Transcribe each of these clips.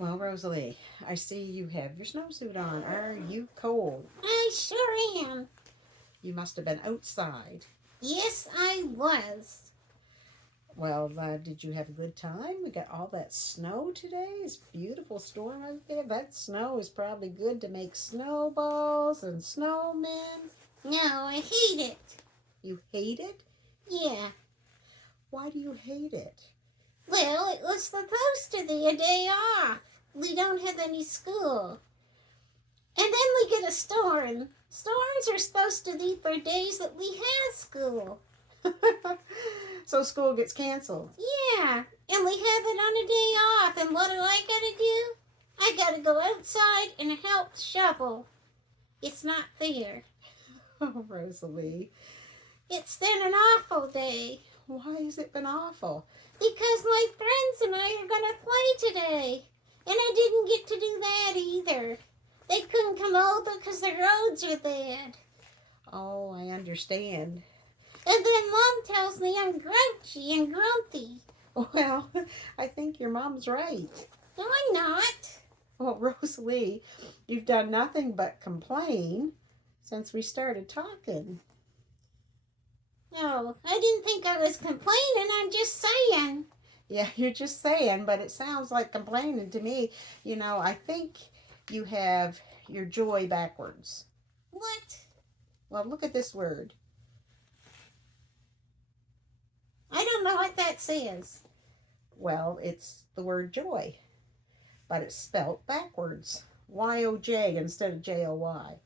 Well, Rosalie, I see you have your snowsuit on. Are you cold? I sure am. You must have been outside. Yes, I was. Well, did you have a good time? We got all that snow today. It's a beautiful storm out there. That snow is probably good to make snowballs and snowmen. No, I hate it. You hate it? Yeah. Why do you hate it? Well, it was supposed to be a day off. We don't have any school. And then we get a storm. Storms are supposed to be for days that we have school. So school gets canceled. Yeah, and we have it on a day off. And what do I gotta do? I gotta go outside and help shovel. It's not fair. Oh, Rosalie, It's been an awful day. why has it been awful? Because my friends and I are going to play today. And I didn't get to do that either. They couldn't come over because the roads are bad. Oh, I understand. And then Mom tells me I'm grouchy and grumpy. Well, I think your mom's right. No, I'm not. Well, Rosalie, you've done nothing but complain since we started talking. No, I didn't think I was complaining. I'm just saying. Yeah, you're just saying, but it sounds like complaining to me. I think you have your joy backwards. What? Well, look at this word. I don't know what that says. Well, it's the word joy, but it's spelt backwards. YOJ instead of JOY.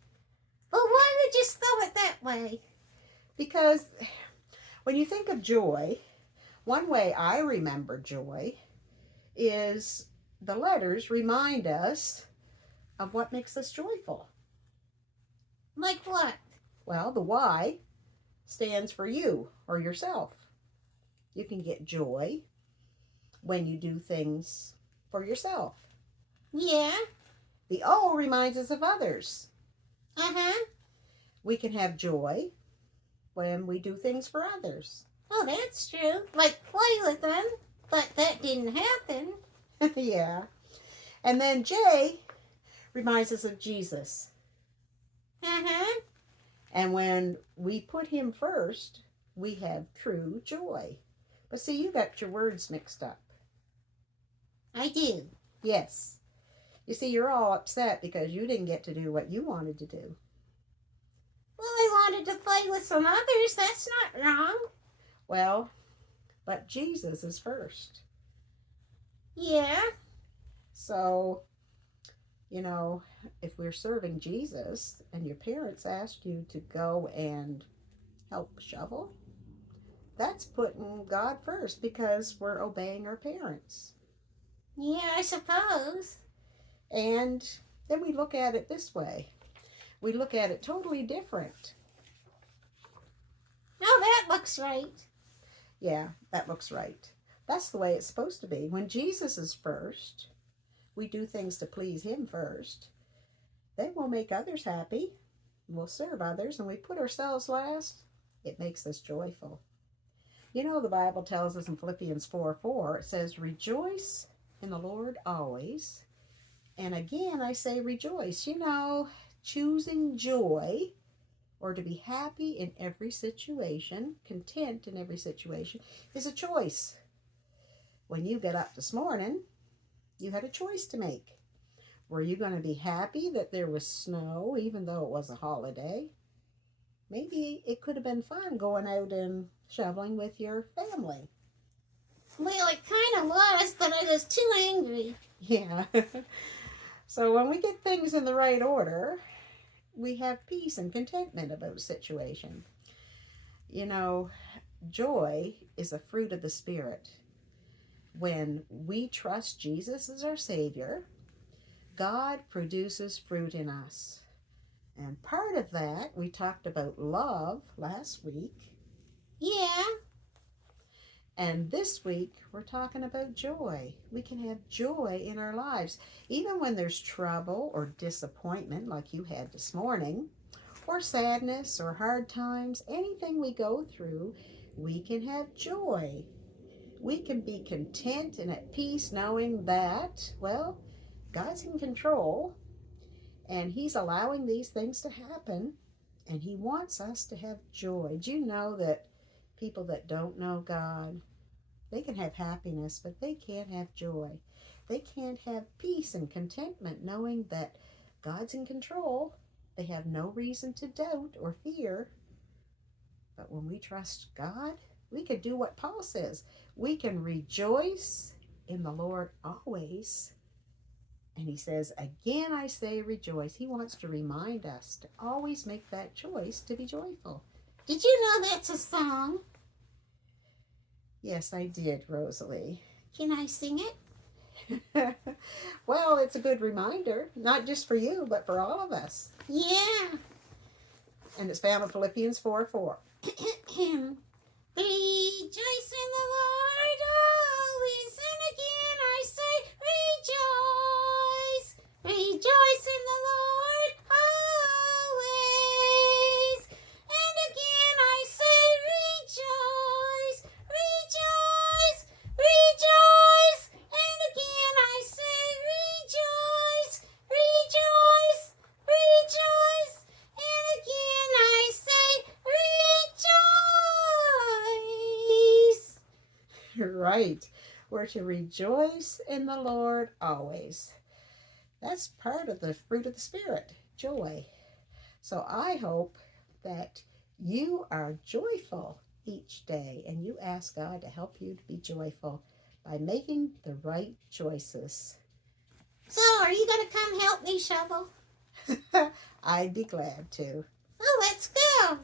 But why would you spell it that way? Because when you think of joy, one way I remember joy is the letters remind us of what makes us joyful. Like what? Well, the Y stands for you or yourself. You can get joy when you do things for yourself. Yeah. The O reminds us of others. Uh-huh. We can have joy when we do things for others. Oh, that's true. Like play with them. But that didn't happen. Yeah. And then J reminds us of Jesus. Uh-huh. And when we put him first, we have true joy. But see, you got your words mixed up. I do. Yes. You see, you're all upset because you didn't get to do what you wanted to do. Well, I wanted to play with some others. That's not wrong. Well, but Jesus is first. Yeah. So, if we're serving Jesus and your parents asked you to go and help shovel, that's putting God first because we're obeying our parents. Yeah, I suppose. And then we look at it this way. We look at it totally different. Oh, that looks right. Yeah, that looks right. That's the way it's supposed to be. When Jesus is first, we do things to please him first. Then we'll make others happy. We'll serve others, and we put ourselves last. It makes us joyful. The Bible tells us in Philippians 4:4, it says, rejoice in the Lord always. And again, I say rejoice. Choosing joy or to be happy in every situation, content in every situation, is a choice. When you get up this morning, you had a choice to make. Were you going to be happy that there was snow, even though it was a holiday? Maybe it could have been fun going out and shoveling with your family. Well, it kind of was, but I was too angry. Yeah. So when we get things in the right order, we have peace and contentment about a situation. Joy is a fruit of the Spirit. When we trust Jesus as our Savior, God produces fruit in us. And part of that, we talked about love last week. Yeah. And this week, we're talking about joy. We can have joy in our lives. Even when there's trouble or disappointment, like you had this morning, or sadness or hard times, anything we go through, we can have joy. We can be content and at peace knowing that, well, God's in control, and He's allowing these things to happen, and He wants us to have joy. Do you know that people that don't know God, they can have happiness, but they can't have joy. They can't have peace and contentment knowing that God's in control. They have no reason to doubt or fear. But when we trust God, we can do what Paul says. We can rejoice in the Lord always. And he says, again I say rejoice. He wants to remind us to always make that choice to be joyful. Did you know that's a song? Yes, I did, Rosa-Leigh. Can I sing it? Well, it's a good reminder, not just for you, but for all of us. Yeah. And it's found in Philippians 4:4. Rejoice in the Lord always, and again I say rejoice. Rejoice in the Lord always, and again I say rejoice. Rejoice, rejoice, and again I say rejoice. Rejoice, rejoice, and again I say rejoice. Right. We're to rejoice in the Lord always. That's part of the fruit of the Spirit, joy. So I hope that you are joyful each day and you ask God to help you to be joyful by making the right choices. So, are you going to come help me shovel? I'd be glad to. Oh, let's go.